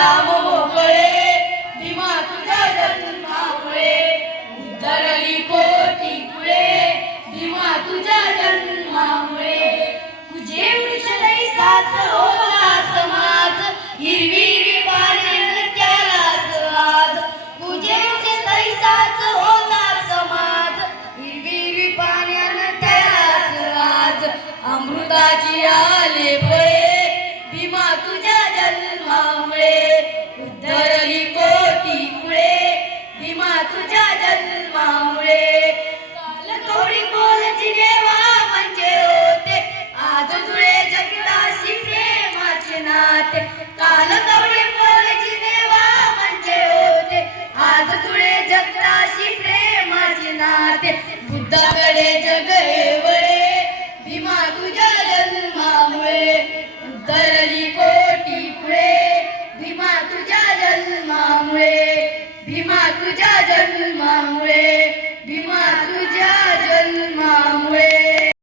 झाले भोकळे मोकळे भीमा तुझ्या जन्मामुळे उद्धरली कोटी कुळे भीमा तुझ्या जन्मामुळे तुझे विषय साथ होला समाज हिरवी अमृताची आले फळे भीमा तुझ्या जन्मा तुझ्या जन्मामुळे. काल थोडी बोलची देवा म्हणजे होते. आज तुळे जगताशी प्रेमाचे नाते. काल थोडी बोलची देवा म्हणजे होते. आज तुळे जन्मामुळे